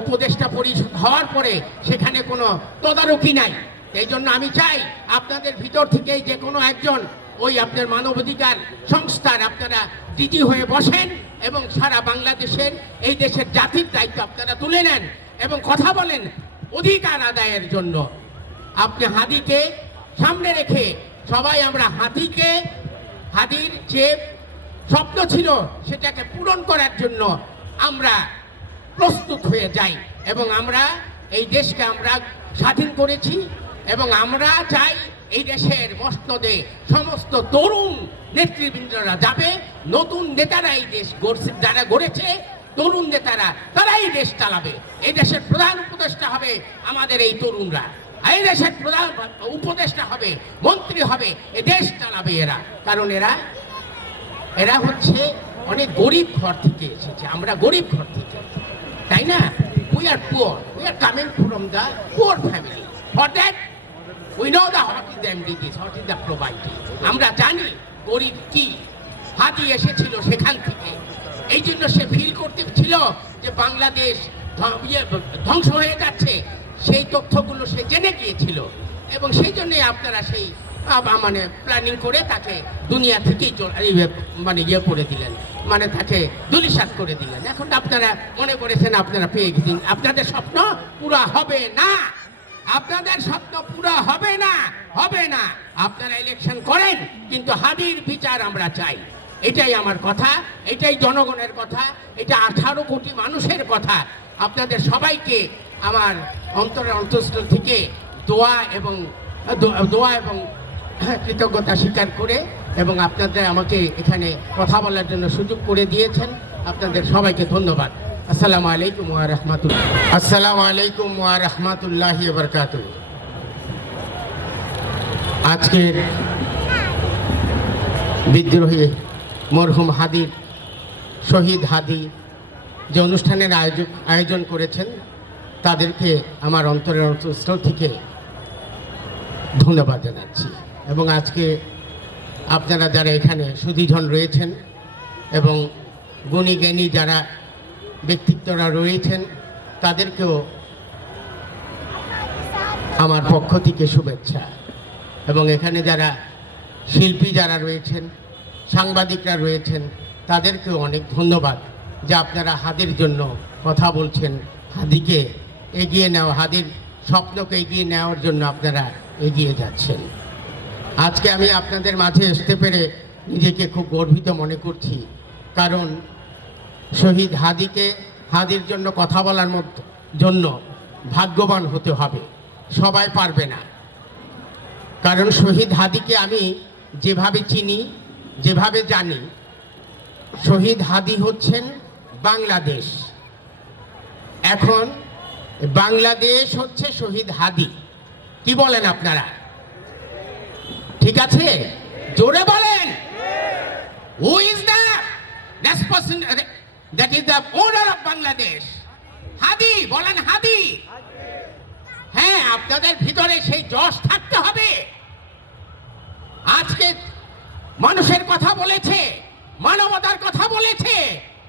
উপদেষ্টা পরিষদ হওয়ার পরে সেখানে কোনো তদারকি নাই। এই জন্য আমি চাই আপনাদের ভিতর থেকেই যে কোনো একজন ওই আপনার মানবাধিকার সংস্থার আপনারা ডিজি হয়ে বসেন এবং সারা বাংলাদেশের এই দেশের জাতির দায়িত্ব আপনারা তুলে নেন এবং কথা বলেন অধিকার আদায়ের জন্য। আপনি হাদিকে সামনে রেখে সবাই আমরা হাদির যে স্বপ্ন ছিল সেটাকে পূরণ করার জন্য আমরা প্রস্তুত হয়ে যাই এবং আমরা এই দেশকে আমরা স্বাধীন করেছি এবং আমরা চাই এই দেশের মসনদে সমস্ত তরুণ নেতৃবৃন্দরা যাবে, নতুন নেতারা এই দেশ যারা গড়েছে, তরুণ নেতারা তারাই দেশ চালাবে। এই দেশের প্রধান উপদেষ্টা হবে আমাদের এই তরুণরা, এই দেশের প্রধান উপদেষ্টা হবে, মন্ত্রী হবে, এ দেশ চালাবে এরা। কারণ এরা হচ্ছে অনেক গরিব ঘর থেকে এসেছে, আমরা গরিব ঘর থেকে, তাই না? We are poor, we are coming from the poor family. For that we know the what is the MDGs, what is the poverty. আমরা জানি গরিব কি। হাদি এসেছিল সেখান থেকে, এই জন্য সে ফিল করতে ছিল যে বাংলাদেশ ধ্বংস হয়ে যাচ্ছে, সেই তথ্যগুলো সে জেনে গিয়েছিল এবং সেই জন্যই আপনারা সেই মানে প্ল্যানিং করে তাকে দুনিয়া থেকেই মানে করে দিলেন, মানে তাকে দুলিশাত করে দিলেন। এখন আপনারা মনে করেছেন আপনারা পেয়ে গেছেন। আপনাদের স্বপ্ন পুরা হবে না, আপনাদের স্বপ্ন পুরো হবে না, হবে না। আপনারা ইলেকশন করেন, কিন্তু হাদির বিচার আমরা চাই। এটাই আমার কথা, এটাই জনগণের কথা, এটা 18 কোটি মানুষের কথা। আপনাদের সবাইকে আমার অন্তরের অন্তঃস্থল থেকে দোয়া এবং কৃতজ্ঞতা স্বীকার করে এবং আপনাদের আমাকে এখানে কথা বলার জন্য সুযোগ করে দিয়েছেন, আপনাদের সবাইকে ধন্যবাদ। আসসালামু আলাইকুম ওয়া রাহমাতুল্লাহ। আসসালামু আলাইকুম ওয়া রাহমাতুল্লাহি ওয়া বারাকাতুহু। আজকের বিদ্রোহী মরহুম হাদির, শহীদ হাদি যে অনুষ্ঠানের আয়োজন করেছেন, তাদেরকে আমার অন্তরের অন্তঃস্থল থেকে ধন্যবাদ জানাচ্ছি। এবং আজকে আপনারা যারা এখানে সুধীজন রয়েছেন এবং গুণী জ্ঞানী যারা ব্যক্তিত্বরা রয়েছেন, তাদেরকেও আমার পক্ষ থেকে শুভেচ্ছা। এবং এখানে যারা শিল্পী যারা রয়েছেন, সাংবাদিকরা রয়েছেন, তাদেরকেও অনেক ধন্যবাদ যে আপনারা হাদির জন্য কথা বলছেন, হাদিকে এগিয়ে নেওয়া, হাদির স্বপ্নকে এগিয়ে নেওয়ার জন্য আপনারা এগিয়ে যাচ্ছেন। আজকে আমি আপনাদের মাঝে আসতে পেরে নিজেকে খুব গর্বিত মনে করছি, কারণ শহীদ হাদির জন্য কথা বলার জন্য ভাগ্যবান হতে হবে, সবাই পারবে না। কারণ শহীদ হাদিকে আমি যেভাবে চিনি, যেভাবে জানি, শহীদ হাদি হচ্ছেন বাংলাদেশ। এখন বাংলাদেশ হচ্ছে শহীদ হাদি। কি বলেন আপনারা? ঠিক আছে, জোরে বলেন। Who is the person that is the owner of Bangladesh? Hadi. বলেন হাদি। হ্যাঁ, আপনাদের ভিতরে সেই যশ থাকতে হবে। আজকে মানুষের কথা বলেছে, মানবতার কথা বলেছে।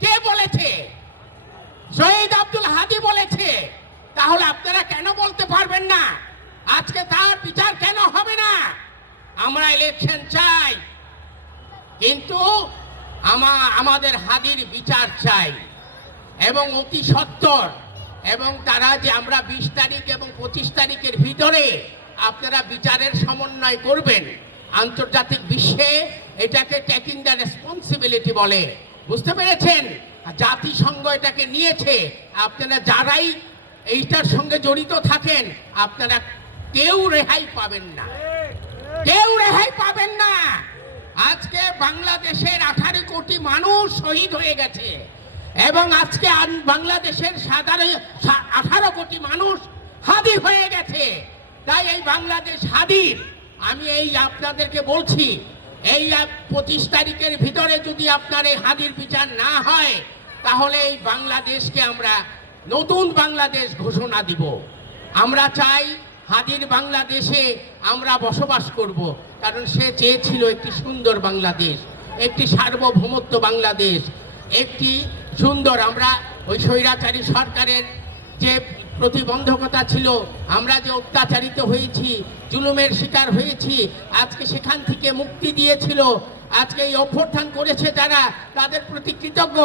কে বলেছে? শহীদ আব্দুল হাদি বলেছে। তাহলে আপনারা কেন বলতে পারবেন না আজকে তার বিচার কেন হবে না? আমরা ইলেকশন চাই, কিন্তু আমাদের হাদির বিচার চাই, এবং অতি সত্বর। এবং তারা যে আমরা 20 তারিখ এবং 25 তারিখের ভিতরে আপনারা বিচারের সমন্বয় করবেন, আন্তর্জাতিক বিশ্বে এটাকে টেকিং দ্য রেসপন্সিবিলিটি বলে। বুঝতে পেরেছেন? জাতিসংঘ এটাকে নিয়েছে। আপনারা যারাই এইটার সঙ্গে জড়িত থাকেন, আপনারা কেউ রেহাই পাবেন না, কেউ রেহাই পাবেন না। আজকে বাংলাদেশের 18 কোটি মানুষ শহীদ হয়ে গেছে, এবং আজকে বাংলাদেশের 18 কোটি মানুষ হাদি হয়ে গেছে। তাই এই বাংলাদেশ হাদির আমি আপনাদেরকে বলছি, এই 25 তারিখের ভিতরে যদি আপনার এই হাদির বিচার না হয়, তাহলে এই বাংলাদেশকে আমরা নতুন বাংলাদেশ ঘোষণা দিব। আমরা চাই হাদির বাংলাদেশে আমরা বসবাস করব, কারণ সে চেয়েছিল একটি সুন্দর বাংলাদেশ, একটি সার্বভৌমত্ব বাংলাদেশ, একটি সুন্দর। আমরা ওই স্বৈরাচারী সরকারের যে প্রতিবন্ধকতা ছিল, আমরা যে অত্যাচারিত হয়েছি, জুলুমের শিকার হয়েছি, আজকে সেখান থেকে মুক্তি দিয়েছিল। আজকে এই অভ্যুত্থান করেছে যারা, তাদের প্রতি কৃতজ্ঞ।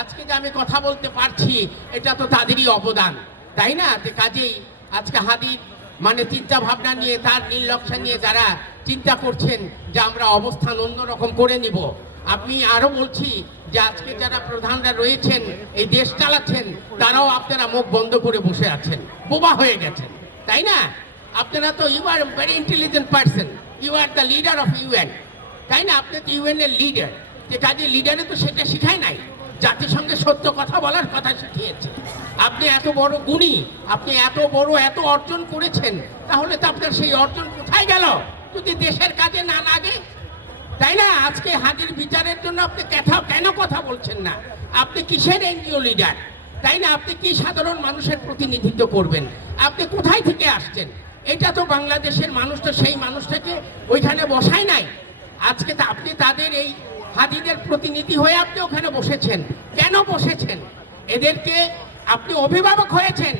আজকে যে আমি কথা বলতে পারছি, এটা তো তাদেরই অবদান, তাই না? কাজেই আজকে হাদির চিন্তা ভাবনা নিয়ে, তার নির্লক্ষ্য নিয়ে যারা চিন্তা করছেন যে আমরা অবস্থান অন্যরকম করে নিব, আমি আরো বলছি যে আজকে যারা প্রধানরা রয়েছেন, এই দেশ চালাচ্ছেন, তারাও আপনারা মুখ বন্ধ করে বসে আছেন, বোবা হয়ে গেছেন, তাই না? আপনারা তো you are very intelligent person, you are the leader of UN, তাই না? আপনি তো ইউএন এর লিডার। যে কাজে লিডারে তো সেটা শিখায় নাই, জাতিসংঘে সত্য কথা বলার কথা শিখিয়েছে। আপনি এত বড় গুণী, আপনি এত বড় এত অর্জন করেছেন, তাহলে তো আপনার সেই অর্জন কোথায় গেল যদি দেশের কাজে না লাগে? তাই না? আজকে হাদির বিচারের জন্য আপনি কেন কথা বলছেন না? আপনি কিসের এনজিও লিডার, তাই না? আপনি কি সাধারণ মানুষের প্রতিনিধিত্ব করবেন? আপনি কোথায় থেকে আসছেন? এটা তো বাংলাদেশের মানুষ তো সেই মানুষটাকে ওইখানে বসায় নাই। আজকে তো আপনি তাদের এই হাদিদের প্রতিনিধি হয়ে আপনি ওখানে বসেছেন। কেন বসেছেন? এদেরকে আপনি অভিভাবক হয়েছেন,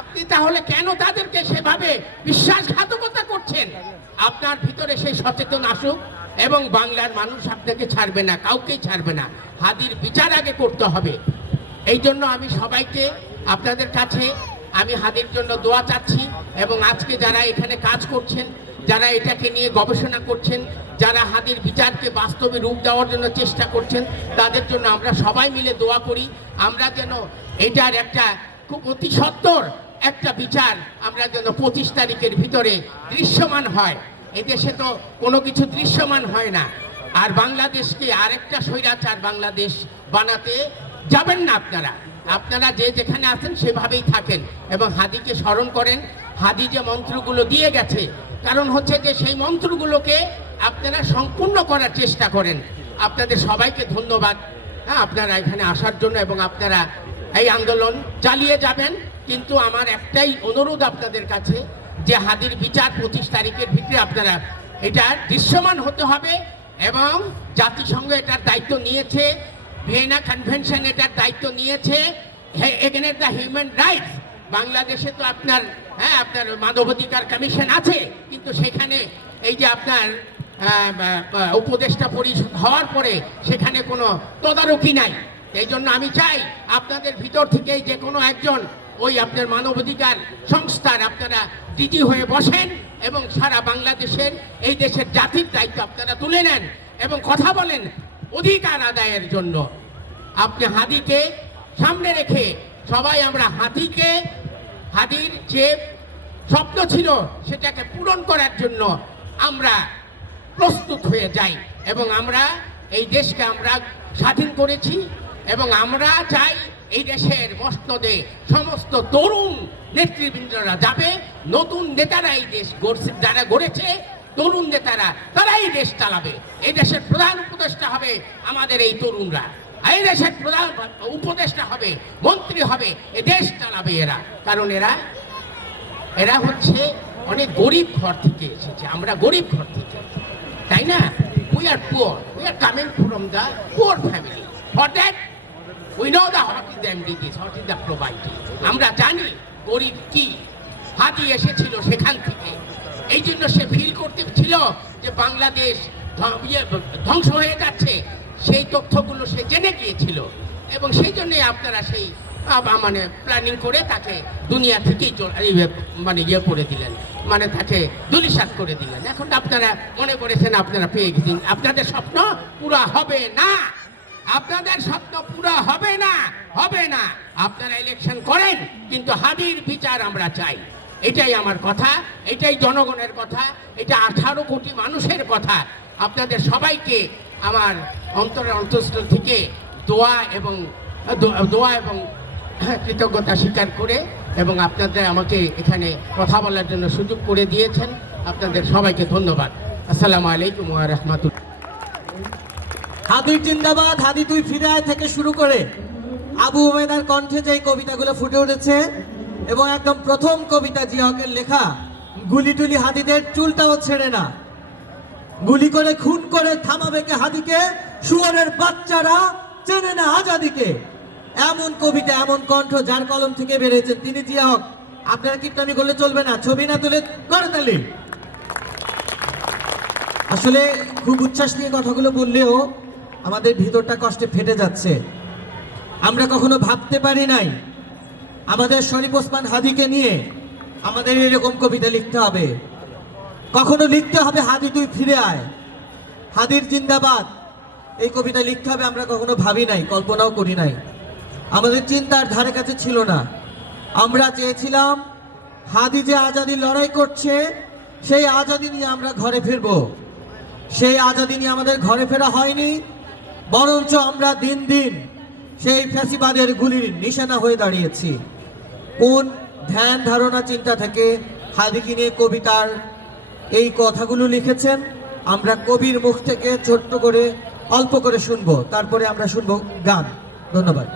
আপনি তাহলে কেন তাদেরকে সেভাবে বিশ্বাসঘাতকতা করছেন? আপনার ভিতরে সেই সচেতন আসুক, এবং বাংলার মানুষ আপনাকে ছাড়বে না, কাউকেই ছাড়বে না। হাদির বিচার আগে করতে হবে। এই জন্য আমি সবাইকে, আপনাদের কাছে আমি হাদির জন্য দোয়া চাচ্ছি, এবং আজকে যারা এখানে কাজ করছেন, যারা এটাকে নিয়ে গবেষণা করছেন, যারা হাদির বিচারকে বাস্তবে রূপ দেওয়ার জন্য চেষ্টা করছেন, তাদের জন্য আমরা সবাই মিলে দোয়া করি। আমরা যেন এটার একটা খুব অতি সত্বর একটা বিচার আমরা যেন 25 তারিখের ভিতরে দৃশ্যমান হয়। এদেশে তো কোনো কিছু দৃশ্যমান হয় না। আর বাংলাদেশকে আরেকটা স্বৈরাচার বাংলাদেশ বানাতে যাবেন না আপনারা। আপনারা যে যেখানে আছেন সেভাবেই থাকেন, এবং হাদিকে স্মরণ করেন। হাদি যে মন্ত্রগুলো দিয়ে গেছে, কারণ হচ্ছে যে সেই মন্ত্রগুলোকে আপনারা সম্পূর্ণ করার চেষ্টা করেন। আপনাদের সবাইকে ধন্যবাদ, হ্যাঁ, আপনারা এখানে আসার জন্য, এবং আপনারা এই আন্দোলন চালিয়ে যাবেন। কিন্তু আমার একটাই অনুরোধ আপনাদের কাছে, যে হাদির বিচার 25 তারিখের ভিতরে আপনারা এটা দৃশ্যমান হতে হবে, এবং জাতিসংঘ এটার দায়িত্ব নিয়েছে, ভিয়েনা কনভেনশন এটার দায়িত্ব নিয়েছে, এগেইনস্ট দ্য হিউম্যান রাইটস। বাংলাদেশে তো আপনার মানবাধিকার কমিশন আছে, কিন্তু সেখানে এই যে আপনার উপদেষ্টা পরিষদ হওয়ার পরে সেখানে কোনো তদারকি নাই। এই জন্য আমি চাই আপনাদের ভিতর থেকেই যে কোনো একজন ওই আপনার মানবাধিকার সংস্থার আপনারা ডিজি হয়ে বসেন এবং সারা বাংলাদেশের এই দেশের জাতির দায়িত্ব আপনারা তুলে নেন এবং কথা বলেন অধিকার আদায়ের জন্য। আপনি হাদিকে সামনে রেখে সবাই আমরা হাদির যে স্বপ্ন ছিল সেটাকে পূরণ করার জন্য আমরা প্রস্তুত হয়ে যাই এবং আমরা এই দেশকে আমরা স্বাধীন করেছি এবং আমরা চাই এই দেশের মসনদে সমস্ত তরুণ নেতৃবৃন্দরা যাবে, নতুন নেতারা এই দেশ যারা গড়েছে তরুণ নেতারা তারাই দেশ চালাবে। এই দেশের প্রধান উপদেষ্টা হবে আমাদের এই তরুণরা, এই দেশের প্রধান উপদেষ্টা হবে, মন্ত্রী হবে, এ দেশ চালাবে এরা। কারণ এরা হচ্ছে অনেক গরিব ঘর থেকে এসেছে, আমরা গরিব ঘর থেকে, তাই না? We are poor, we are coming from the poor family. For that we know the what is the MDGs, what is the providing. আমরা জানি গরিব কি। হাদি এসেছিল সেখান থেকে, এই জন্য সে ফিল করতে ছিল যে বাংলাদেশ ধ্বংস হয়ে যাচ্ছে, সেই তথ্যগুলো সে জেনে গিয়েছিল এবং সেই জন্যই আপনারা সেই মানে প্ল্যানিং করে তাকে দুনিয়া থেকেই মানে করে দিলেন, মানে তাকে দুলিশাত করে দিলেন। এখন আপনারা মনে করেছেন আপনারা পেয়ে গেছেন। আপনাদের স্বপ্ন পুরো হবে না, আপনাদের স্বপ্ন পুরো হবে না, হবে না। আপনারা ইলেকশন করেন কিন্তু হাদির বিচার আমরা চাই। এটাই আমার কথা, এটাই জনগণের কথা, এটা 18 কোটি মানুষের কথা। আপনাদের সবাইকে আমার অন্তরের অন্তঃস্থল থেকে দোয়া এবং কৃতজ্ঞতা স্বীকার করে এবং আপনাদের আমাকে এখানে কথা বলার জন্য সুযোগ করে দিয়েছেন, আপনাদের সবাইকে ধন্যবাদ। আসসালামু আলাইকুম ওয়া রাহমাতুল্লাহ। হাদির জিন্দাবাদ, হাদি তুই ফিরে আয় থেকে শুরু করে আবু ওবেদার কণ্ঠে যে কবিতাগুলো ফুটে উঠেছে এবং একদম প্রথম কবিতা জিয়া হকের লেখা, গুলি টুলি হাদিদের চুলটাও ছেড়ে না, গুলি করে খুন করে থামাবে কে হাদিকে, শুয়োরের বাচ্চারা চেনে না আজাদিকে। এমন কবিতা, এমন কণ্ঠ যার কলম থেকে বেরিয়েছেন তিনি জিয়া হক। আপনারা কীর্তনী করলে চলবে না, ছবি না তুলে করে তালি। আসলে খুব উচ্ছ্বাস নিয়ে কথাগুলো বললেও আমাদের ভিতরটা কষ্টে ফেটে যাচ্ছে। আমরা কখনো ভাবতে পারি নাই আমাদের শরীফ ওসমান হাদিকে নিয়ে আমাদের এরকম কবিতা লিখতে হবে, কখনো লিখতে হবে হাদি তুই ফিরে আয়, হাদির জিন্দাবাদ, এই কবিতা লিখতে হবে আমরা কখনো ভাবি নাই, কল্পনাও করি নাই, আমাদের চিন্তার ধারে কাছে ছিল না। আমরা চেয়েছিলাম হাদি যে আজাদি লড়াই করছে সেই আজাদি নিয়ে আমরা ঘরে ফিরব। সেই আজাদি নিয়ে আমাদের ঘরে ফেরা হয়নি, বরঞ্চ আমরা দিন দিন সেই ফ্যাসিবাদের গুলির নিশানা হয়ে দাঁড়িয়েছি। কোন ধ্যান ধারণা চিন্তা থেকে হাদিকে নিয়ে কবিতার এই কথাগুলো লিখেছেন আমরা কবির মুখ থেকে ছোট্ট করে অল্প করে শুনবো, তারপরে আমরা শুনবো গান। ধন্যবাদ।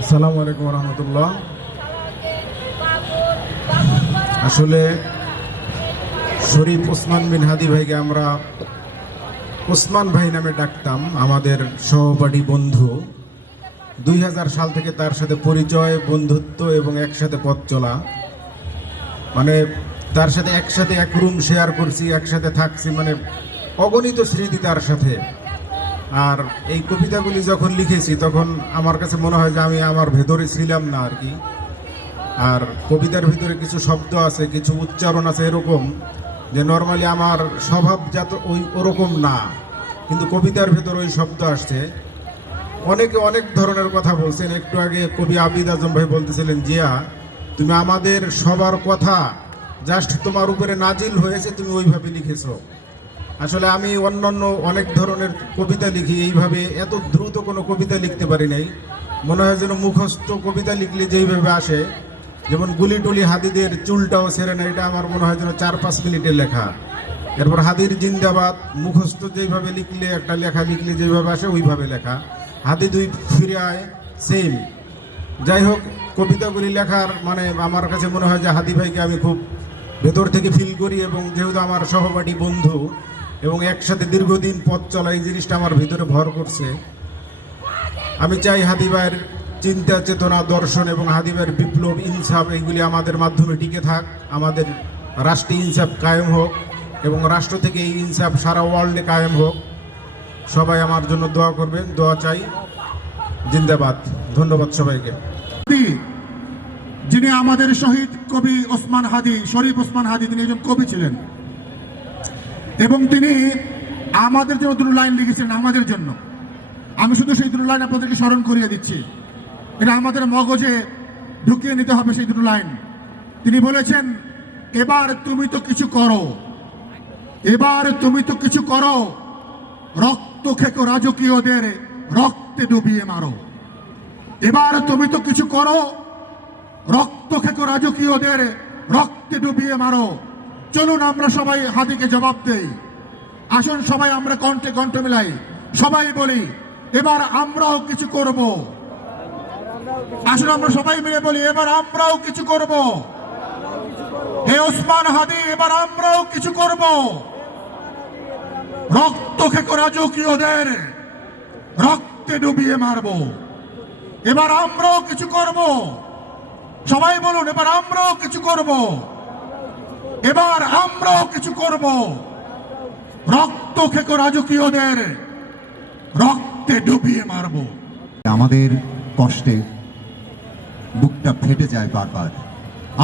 আসসালামু আলাইকুম রহমতুল্লাহ। আসলে শরীফ ওসমান বিন হাদি ভাইকে আমরা ওসমান ভাই নামে ডাকতাম, আমাদের সহপাঠী বন্ধু। 2000 সাল থেকে তার সাথে পরিচয়, বন্ধুত্ব এবং একসাথে পথ চলা, মানে তার সাথে একসাথে এক রুম শেয়ার করছি, একসাথে থাকছি, মানে অগণিত স্মৃতি তার সাথে। আর এই কবিতাগুলি যখন লিখেছি তখন আমার কাছে মনে হয় যে আমি আমার ভেতরে ছিলাম না আর কি। আর কবিতার ভিতরে কিছু শব্দ আছে, কিছু উচ্চারণ আছে এরকম যে নর্মালি আমার স্বভাবজাত ওরকম না, কিন্তু কবিতার ভিতরে ওই শব্দ আসছে। অনেকে অনেক ধরনের কথা বলছেন। একটু আগে কবি আবিদ আজম ভাই বলতেছিলেন, জিয়া তুমি আমাদের সবার কথা জাস্ট তোমার উপরে নাজিল হয়েছে, তুমি ওইভাবে লিখেছো। আসলে আমি অন্যান্য অনেক ধরনের কবিতা লিখি, এইভাবে এত দ্রুত কোনো কবিতা লিখতে পারি নাই। মনে হয় যেন মুখস্থ কবিতা লিখলে যেইভাবে আসে, যেমন গুলি টুলি হাদিদের চুলটাও ছেড়ে না, এটা আমার মনে হয় যেন 4-5 মিনিটের লেখা। এরপর হাদির জিন্দাবাদ মুখস্থ যেইভাবে লিখলে, একটা লেখা লিখলে যেইভাবে আসে ওইভাবে লেখা। হাদি দুই ফিরে আয় সেম। যাই হোক, কবিতাগুলি লেখার মানে আমার কাছে মনে হয় যে হাদি ভাইকে আমি খুব ভেতর থেকে ফিল করি, এবং যেহেতু আমার সহপাঠী বন্ধু এবং একসাথে দীর্ঘদিন পথ চলা, এই জিনিসটা আমার ভিতরে ভর করছে। আমি চাই হাদি ভাইয়ের চিন্তা চেতনা, দর্শন এবং হাদি ভাইয়ের বিপ্লব, ইনসাফ, এইগুলি আমাদের মাধ্যমে টিকে থাক, আমাদের রাষ্ট্রীয় ইনসাফ কায়েম হোক। এবং রাষ্ট্র থেকে এই ইনসাফ সারা ওয়ার্ল্ডে কায়েম হোক। সবাই আমার জন্য দোয়া করবেন, দোয়া চাই। জিন্দাবাদ। ধন্যবাদ সবাইকে। যিনি আমাদের শহীদ কবি ওসমান হাদি, শরীফ ওসমান হাদি, তিনি একজন কবি ছিলেন এবং তিনি আমাদের জন্য দুটো লাইন লিখেছিলেন, আমাদের জন্য। আমি শুধু সেই দুটো লাইন আপনাদেরকে স্মরণ করিয়ে দিচ্ছি, এটা আমাদের মগজে ঢুকিয়ে নিতে হবে সেই দুটো লাইন। তিনি বলেছেন, এবার তুমি তো কিছু করো, এবার তুমি তো কিছু করো, রক্ত খেকো রাজকীয়দের রক্তে ডুবিয়ে মারো। এবার তুমি তো কিছু করো, রক্ত খেকো রাজকীয়দের রক্তে ডুবিয়ে মারো। চলুন আমরা সবাই হাদিকে জবাব দেই। আসুন সবাই আমরা কণ্ঠে কণ্ঠ মিলাই, সবাই বলি এবার আমরাও কিছু করব। আসুন আমরা সবাই মিলে বলি এবার আমরাও কিছু করব। হে ওসমান হাদি, এবার আমরাও কিছু করব। রক্ত খেকো রাজকীয়দের রক্তে ডুবিয়ে মারবো। এবার আমরাও কিছু করব। সবাই বলুন এবার আমরাও কিছু করব। এবার আমরাও কিছু করব। রক্ত খেকো রাজকীয়দের রক্তে ডুবিয়ে মারবো। আমাদের কষ্টে বুকটা ফেটে যায় বারবার।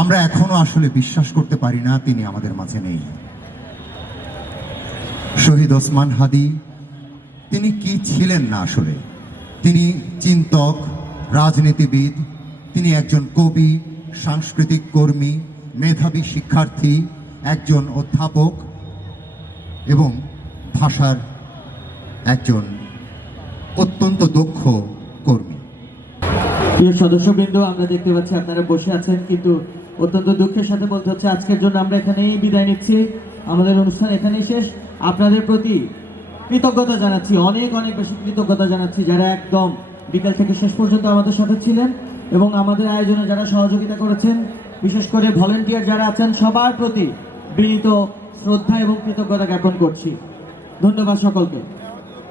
আমরা এখনো আসলে বিশ্বাস করতে পারি না তিনি আমাদের মাঝে নেই। শহীদ ওসমান হাদি তিনি কি ছিলেন না আসলে? তিনি চিন্তক, রাজনীতিবিদ, তিনি একজন কবি, সাংস্কৃতিক কর্মী, মেধাবী শিক্ষার্থী, একজন অধ্যাপক এবং ভাষার একজন অত্যন্ত দক্ষ কর্মী। প্রিয় সদস্যবৃন্দ, আমরা দেখতে পাচ্ছি আপনারা বসে আছেন, কিন্তু অত্যন্ত দুঃখের সাথে বলতে হচ্ছে আজকের জন্য আমরা এখানেই বিদায় নিচ্ছি। আমাদের অনুষ্ঠান এখানেই শেষ। আপনাদের প্রতি কৃতজ্ঞতা জানাচ্ছি, অনেক অনেক বেশি কৃতজ্ঞতা জানাচ্ছি যারা একদম বিকাল থেকে শেষ পর্যন্ত আমাদের সাথে ছিলেন এবং আমাদের আয়োজনে যারা সহযোগিতা করেছেন, বিশেষ করে ভলেন্টিয়ার যারা আছেন, সবার প্রতি বিনীত শ্রদ্ধা এবং কৃতজ্ঞতা জ্ঞাপন করছি। ধন্যবাদ সকলকে।